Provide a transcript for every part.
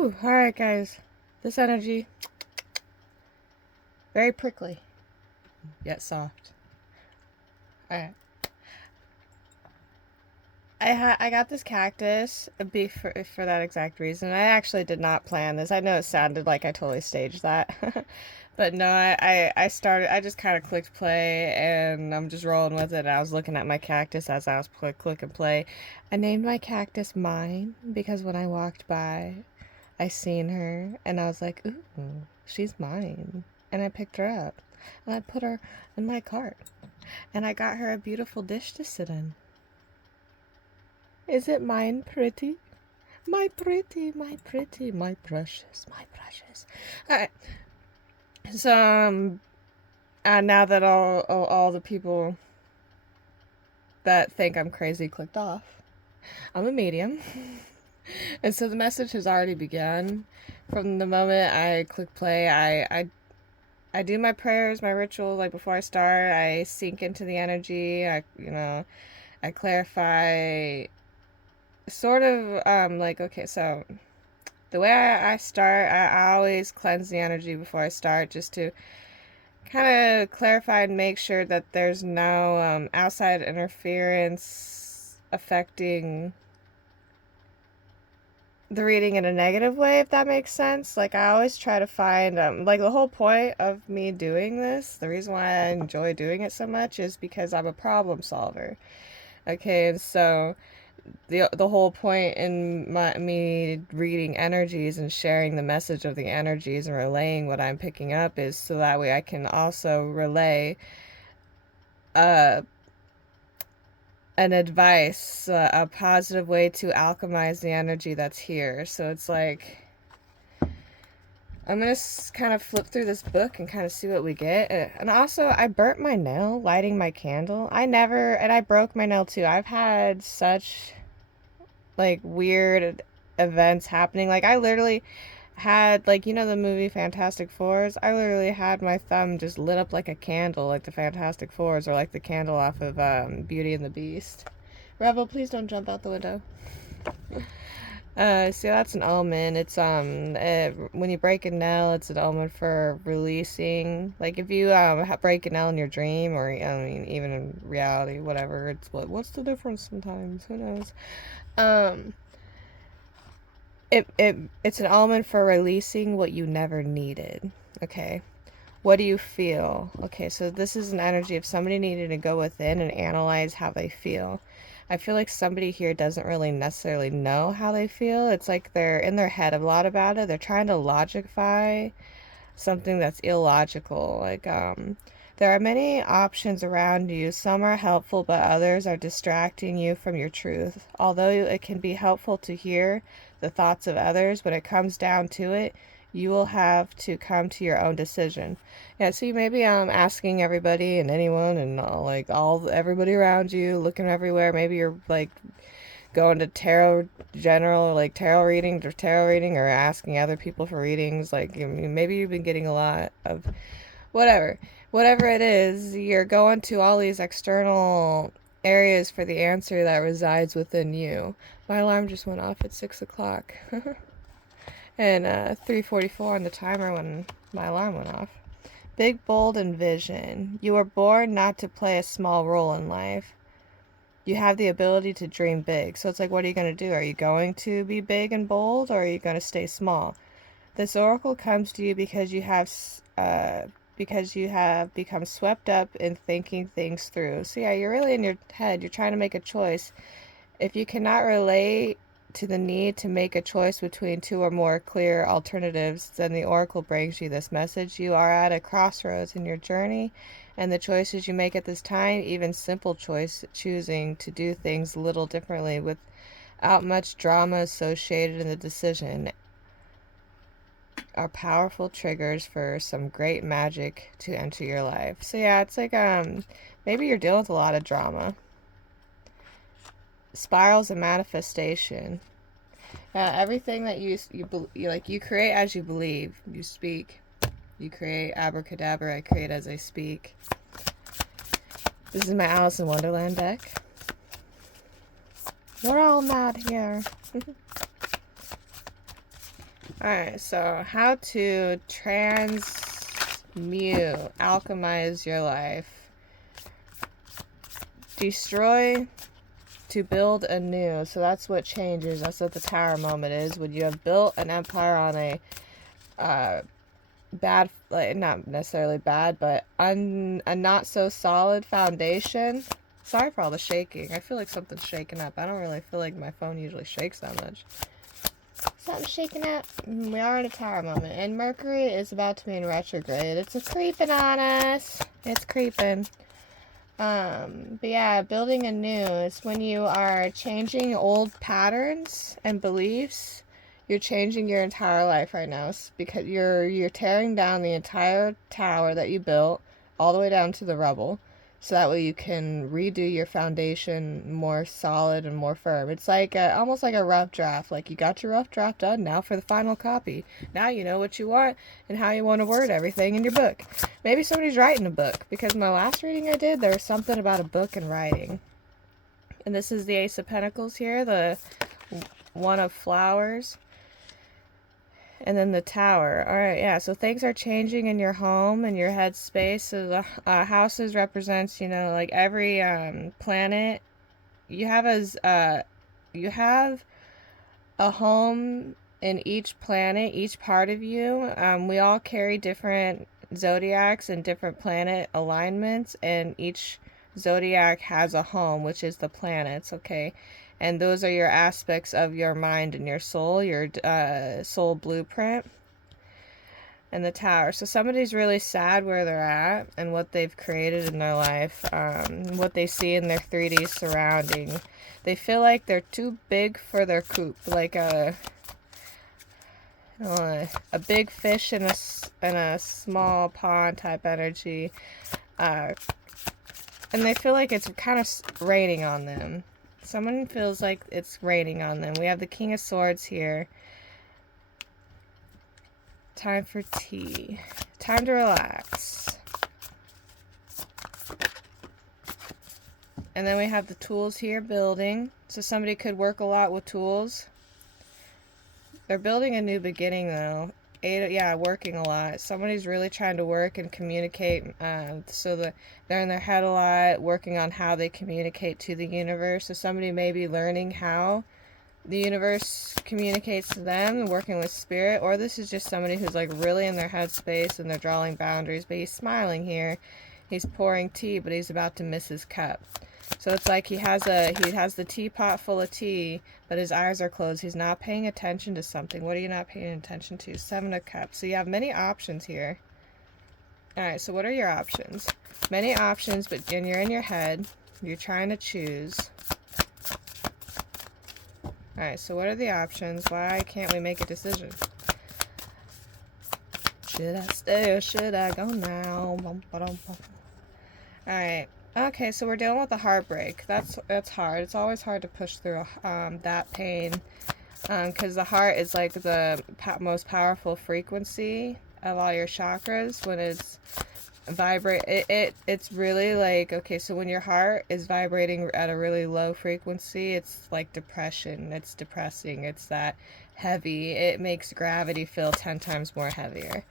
Whew, alright guys. This energy, very prickly, yet soft. Alright. I got this cactus for that exact reason. I actually did not plan this. I know it sounded like I totally staged that. But no, I just kind of clicked play and I'm just rolling with it. I was looking at my cactus as I was click and play. I named my cactus Mine because when I walked by, I seen her and I was like, ooh, she's mine. And I picked her up and I put her in my cart and I got her a beautiful dish to sit in. Is it mine pretty? My pretty, my pretty, my precious, my precious. Alright. So, now that all the people that think I'm crazy clicked off, I'm a medium. And so the message has already begun. From the moment I click play, I do my prayers, my ritual, like before I start, I sink into the energy, I clarify sort of like, okay, so the way I start, I always cleanse the energy before I start, just to kind of clarify and make sure that there's no outside interference affecting the reading in a negative way, if that makes sense. Like, I always try to find like, the whole point of me doing this, the reason why I enjoy doing it so much, is because I'm a problem solver. Okay, and so the whole point in me reading energies and sharing the message of the energies and relaying what I'm picking up is so that way I can also relay an advice, a positive way to alchemize the energy that's here. So it's like, I'm gonna kind of flip through this book and kind of see what we get. And also, I burnt my nail lighting my candle. And I broke my nail too. I've had such like weird events happening. Like, I literally had, like, you know the movie Fantastic Fours? I literally had my thumb just lit up like a candle, like the Fantastic Fours, or like the candle off of Beauty and the Beast. Rebel, please don't jump out the window. So that's an omen. It's when you break a nail, it's an omen for releasing. Like, if you break a nail in your dream, or I mean even in reality, whatever. It's what's the difference sometimes? Who knows? It's an omen for releasing what you never needed. Okay. What do you feel? Okay, so this is an energy of somebody needing to go within and analyze how they feel. I feel like somebody here doesn't really necessarily know how they feel. It's like they're in their head a lot about it. They're trying to logify something that's illogical. Like, there are many options around you. Some are helpful, but others are distracting you from your truth. Although it can be helpful to hear the thoughts of others, when it comes down to it, you will have to come to your own decision. Yeah, so you may be asking everybody and anyone and everybody around you, looking everywhere. Maybe you're like going to tarot reading, or asking other people for readings. Like, maybe you've been getting a lot of whatever it is. You're going to all these external areas for the answer that resides within you. My alarm just went off at 6 o'clock. And 3:44 on the timer when my alarm went off. Big, bold, and vision. You were born not to play a small role in life. You have the ability to dream big. So it's like, what are you going to do? Are you going to be big and bold, or are you going to stay small? This oracle comes to you because you have become swept up in thinking things through. So yeah, you're really in your head. You're trying to make a choice. If you cannot relate to the need to make a choice between two or more clear alternatives, then the oracle brings you this message. You are at a crossroads in your journey, and the choices you make at this time, even simple choice, choosing to do things a little differently without much drama associated in the decision, are powerful triggers for some great magic to enter your life. So yeah, it's like maybe you're dealing with a lot of drama. Spirals and manifestation. Everything that you create as you believe. You speak. You create. Abracadabra. I create as I speak. This is my Alice in Wonderland deck. We're all mad here. Alright, so how to alchemize your life. Destroy to build anew. So that's what changes. That's what the tower moment is. When you have built an empire on a bad, like not necessarily bad, but a not so solid foundation. Sorry for all the shaking. I feel like something's shaking up. I don't really feel like my phone usually shakes that much. Something's shaking up. We are at a tower moment, and Mercury is about to be in retrograde. It's creeping on us. It's creeping. But yeah, building anew is when you are changing old patterns and beliefs. You're changing your entire life right now because you're tearing down the entire tower that you built all the way down to the rubble, so that way you can redo your foundation more solid and more firm. It's like almost like a rough draft. Like you got your rough draft done, now for the final copy. Now you know what you want and how you want to word everything in your book. Maybe somebody's writing a book, because my last reading I did, there was something about a book and writing. And this is the Ace of Pentacles here, the One of Flowers. And then the Tower. Alright, yeah, so things are changing in your home and your headspace. So the houses represents, you know, like every planet. You have a home in each planet, each part of you. We all carry different zodiacs and different planet alignments, and each zodiac has a home, which is the planets, okay? And those are your aspects of your mind and your soul soul blueprint. And the Tower. So somebody's really sad where they're at and what they've created in their life, what they see in their 3D surrounding. They feel like they're too big for their coop, like a big fish in a small pond type energy, and they feel like it's kind of raining on them. Someone feels like it's raining on them. We have the King of Swords here. Time for tea. Time to relax. And then we have the tools here, building. So somebody could work a lot with tools. They're building a new beginning, though. Working a lot. Somebody's really trying to work and communicate, so that they're in their head a lot, working on how they communicate to the universe. So somebody may be learning how the universe communicates to them, working with spirit, or this is just somebody who's like really in their headspace and they're drawing boundaries. But he's smiling here. He's pouring tea, but he's about to miss his cup. So it's like he has the teapot full of tea, but his eyes are closed. He's not paying attention to something. What are you not paying attention to? 7 of Cups. So you have many options here. Alright, so what are your options? Many options, but when you're in your head, you're trying to choose. Alright, so what are the options? Why can't we make a decision? Should I stay or should I go now? Alright. Okay, so we're dealing with a heartbreak. That's hard. It's always hard to push through that pain, because the heart is like the most powerful frequency of all your chakras. When it's it's really like, okay, so when your heart is vibrating at a really low frequency, it's like depression. It's depressing. It's that heavy. It makes gravity feel 10 times more heavier.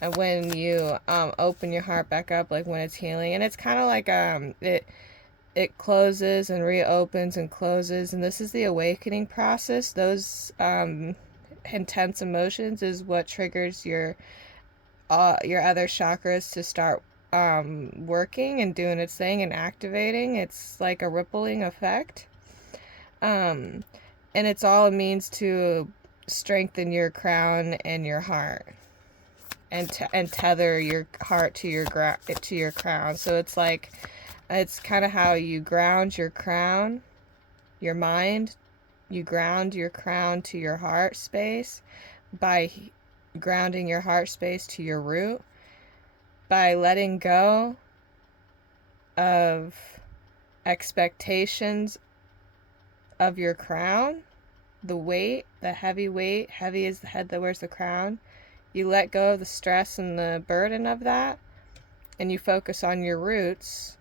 And when you open your heart back up, like when it's healing, and it's kind of like it closes and reopens and closes, and this is the awakening process. Those intense emotions is what triggers your other chakras to start working and doing its thing and activating. It's like a rippling effect, and it's all a means to strengthen your crown and your heart, and tether your heart to your crown. So it's like, it's kind of how you ground your crown, your mind. You ground your crown to your heart space by grounding your heart space to your root, by letting go of expectations of your crown, the weight, the heavy weight. Heavy is the head that wears the crown. You let go of the stress and the burden of that, and you focus on your roots.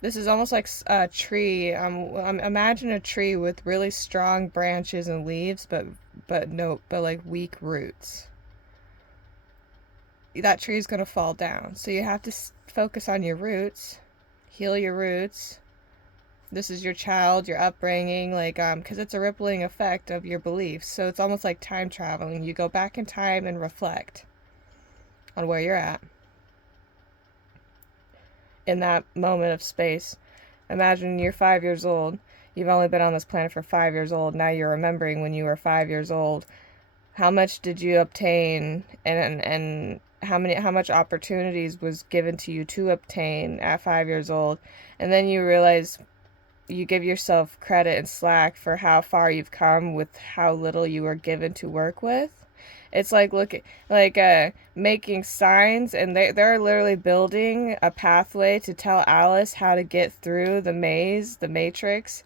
This is almost like a tree. Imagine a tree with really strong branches and leaves, but but like weak roots. That tree is going to fall down. So you have to focus on your roots, heal your roots. This is your child, your upbringing, like, because it's a rippling effect of your beliefs. So it's almost like time traveling. You go back in time and reflect on where you're at in that moment of space. Imagine you're 5 years old. You've only been on this planet for 5 years old. Now you're remembering when you were 5 years old. How much did you obtain, and how much opportunities was given to you to obtain at 5 years old? And then you realize, you give yourself credit and slack for how far you've come with how little you were given to work with. It's like making signs, and they're literally building a pathway to tell Alice how to get through the maze, the matrix,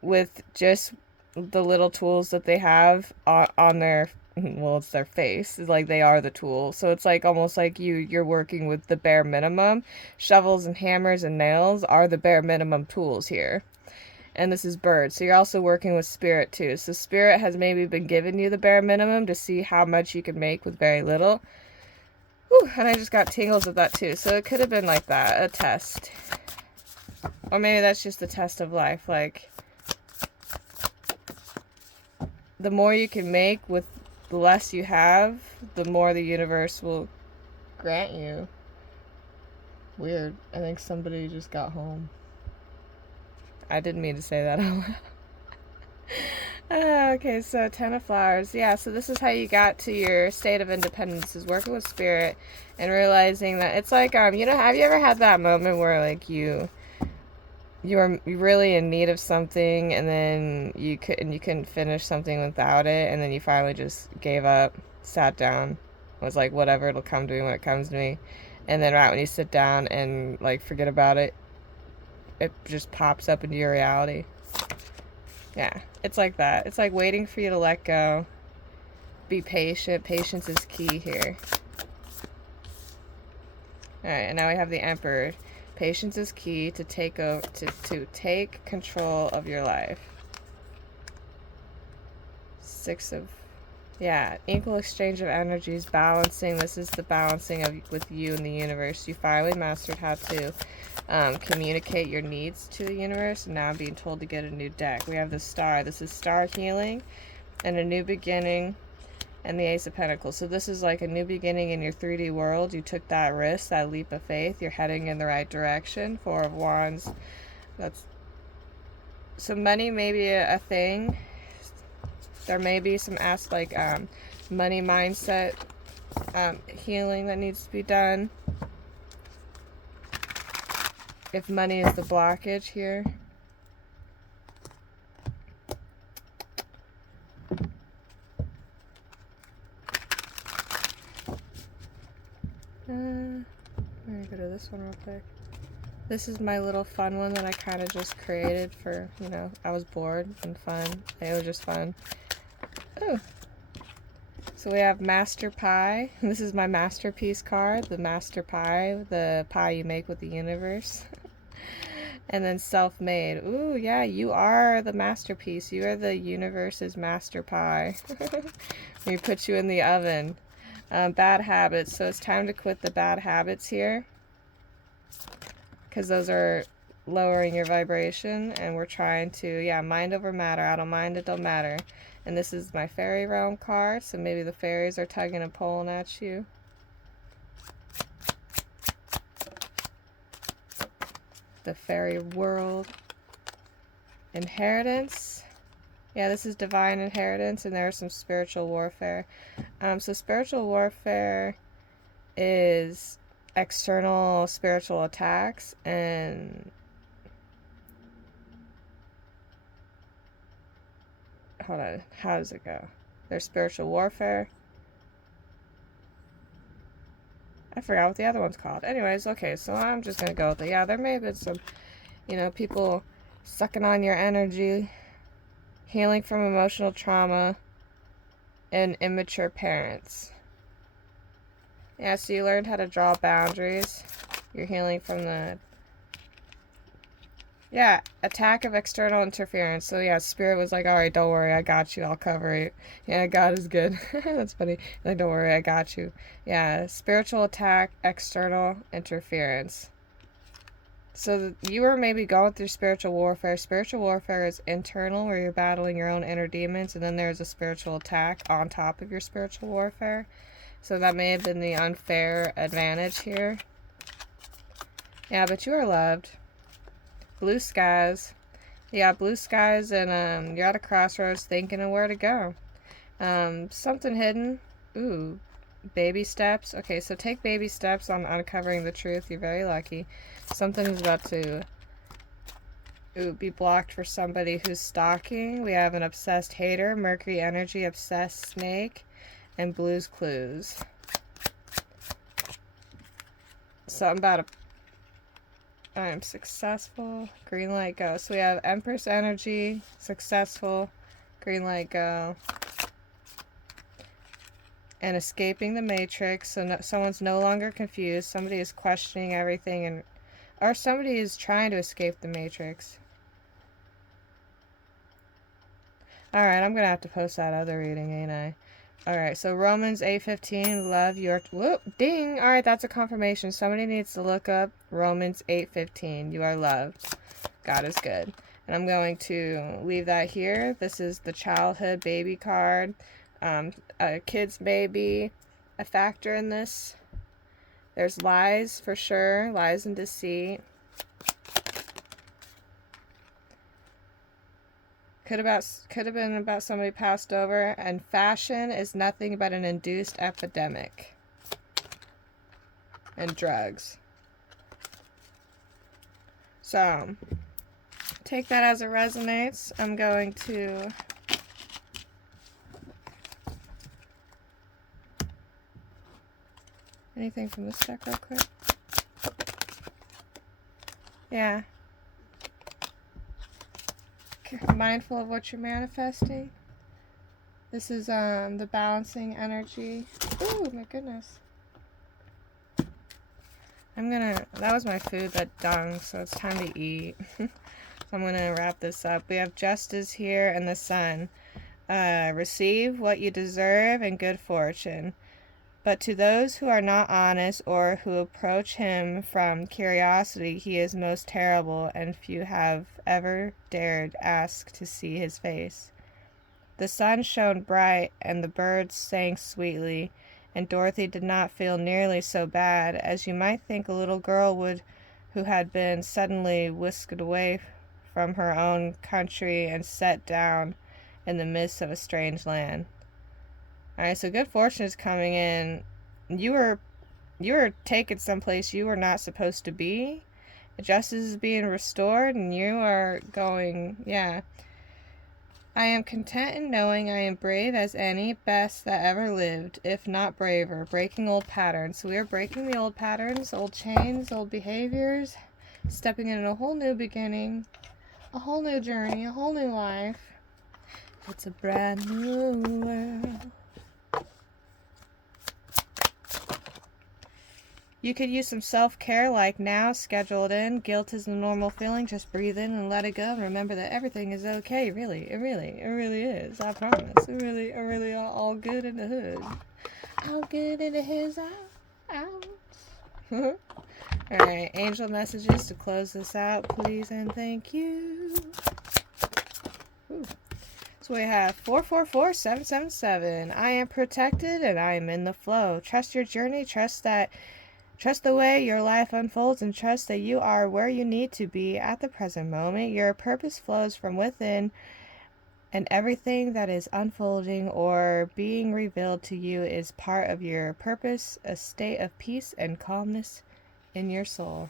with just the little tools that they have on their, well, it's their face. It's like they are the tool. So it's like almost like you're working with the bare minimum. Shovels and hammers and nails are the bare minimum tools here. And this is bird. So you're also working with spirit too. So spirit has maybe been giving you the bare minimum to see how much you can make with very little. Whew, and I just got tingles with that too. So it could have been like that, a test. Or maybe that's just the test of life. Like, the more you can make with the less you have, the more the universe will grant you. Weird. I think somebody just got home. I didn't mean to say that out loud. Okay, so 10 of flowers. Yeah, so this is how you got to your state of independence, is working with spirit and realizing that it's like, have you ever had that moment where like you were really in need of something, and then you couldn't finish something without it, and then you finally just gave up, sat down, was like, whatever, it'll come to me when it comes to me. And then right when you sit down and like forget about it, it just pops up into your reality. Yeah, it's like that. It's like waiting for you to let go. Be patient. Patience is key here. Alright, and now we have the Emperor. Patience is key to take take control of your life. Equal exchange of energies, balancing. This is the balancing with you and the universe. You finally mastered how to communicate your needs to the universe, and now I'm being told to get a new deck. We have the Star. This is Star Healing and a new beginning, and the Ace of Pentacles. So this is like a new beginning in your 3D world. You took that risk, that leap of faith. You're heading in the right direction. Four of Wands. So money may be a thing. There may be some money mindset healing that needs to be done. If money is the blockage here. Let me go to this one real quick. This is my little fun one that I kind of just created for, I was bored and fun. It was just fun. Oh. So we have Master Pie. This is my masterpiece card, the Master Pie, the pie you make with the universe. And then Self-Made. Ooh, yeah, you are the masterpiece. You are the universe's master pie. We put you in the oven. Bad habits. So it's time to quit the bad habits here, because those are lowering your vibration, and we're trying to, mind over matter. I don't mind, it don't matter. And this is my fairy realm card, so maybe the fairies are tugging and pulling at you. The fairy world. Inheritance. Yeah, this is divine inheritance, and there's some spiritual warfare. So spiritual warfare is external spiritual attacks, and hold on, how does it go? There's spiritual warfare. I forgot what the other one's called. Anyways, okay, so I'm just gonna go with it. Yeah, there may have been some, people sucking on your energy, healing from emotional trauma, and immature parents. Yeah, so you learned how to draw boundaries. You're healing from the Yeah, attack of external interference. So yeah, Spirit was like, all right, don't worry, I got you, I'll cover it. Yeah, God is good. That's funny. Like, don't worry, I got you. Yeah, spiritual attack, external interference. So you were maybe going through spiritual warfare. Spiritual warfare is internal, where you're battling your own inner demons, and then there's a spiritual attack on top of your spiritual warfare. So that may have been the unfair advantage here. Yeah, but you are loved. Blue skies. Yeah, blue skies, and you're at a crossroads thinking of where to go. Something hidden. Ooh, baby steps. Okay, so take baby steps on uncovering the truth. You're very lucky. Something is about to be blocked for somebody who's stalking. We have an obsessed hater, Mercury energy, obsessed snake, and Blue's Clues. Something about I am successful, green light go. So we have Empress energy, successful, green light go, and escaping the matrix. So someone's no longer confused. Somebody is questioning everything, or somebody is trying to escape the matrix. Alright, I'm gonna have to post that other reading, ain't I? Alright, so Romans 8:15, love your... Whoop, ding! Alright, that's a confirmation. Somebody needs to look up Romans 8:15. You are loved. God is good. And I'm going to leave that here. This is the childhood baby card. Kids may be a factor in this. There's lies, for sure. Lies and deceit. Could have been about somebody passed over, and fashion is nothing but an induced epidemic. And drugs. So, take that as it resonates. I'm going to anything from this deck real quick? Yeah. Mindful of what you're manifesting. This is the balancing energy. Ooh, my goodness. That was my food, that dung, so it's time to eat. So I'm gonna wrap this up. We have justice here and the sun. Receive what you deserve and good fortune. But to those who are not honest or who approach him from curiosity, he is most terrible, and few have ever dared ask to see his face. The sun shone bright, and the birds sang sweetly, and Dorothy did not feel nearly so bad as you might think a little girl would who had been suddenly whisked away from her own country and set down in the midst of a strange land. Alright, so good fortune is coming in. You were taken someplace you were not supposed to be. Justice is being restored, and you are going, yeah. I am content in knowing I am brave as any best that ever lived, if not braver, breaking old patterns. So we are breaking the old patterns, old chains, old behaviors, stepping into a whole new beginning, a whole new journey, a whole new life. It's a brand new world. You could use some self-care, like now, schedule it in. Guilt is a normal feeling. Just breathe in and let it go. And remember that everything is okay. Really, it really is. I promise. It really all good in the hood. All good in the hoods, out. Alright, angel messages to close this out, please and thank you. Ooh. So we have 444777. I am protected and I am in the flow. Trust your journey. Trust the way your life unfolds, and trust that you are where you need to be at the present moment. Your purpose flows from within, and everything that is unfolding or being revealed to you is part of your purpose, a state of peace and calmness in your soul.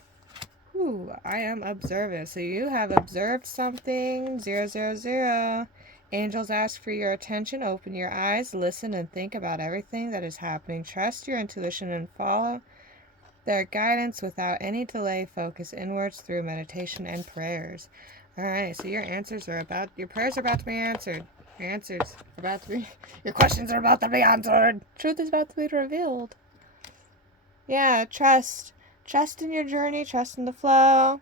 Ooh, I am observant. So you have observed something. 000. Angels ask for your attention. Open your eyes, listen, and think about everything that is happening. Trust your intuition and follow their guidance without any delay. Focus inwards through meditation and prayers. Alright, so your prayers are about to be answered. Your questions are about to be answered. Truth is about to be revealed. Yeah, trust in your journey, trust in the flow.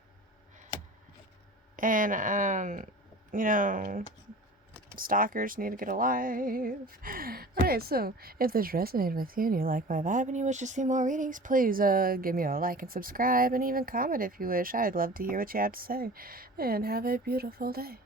And, you know, stalkers need to get alive. Alright, so if this resonated with you and you like my vibe and you wish to see more readings, please give me a like and subscribe and even comment if you wish. I'd love to hear what you have to say. And have a beautiful day.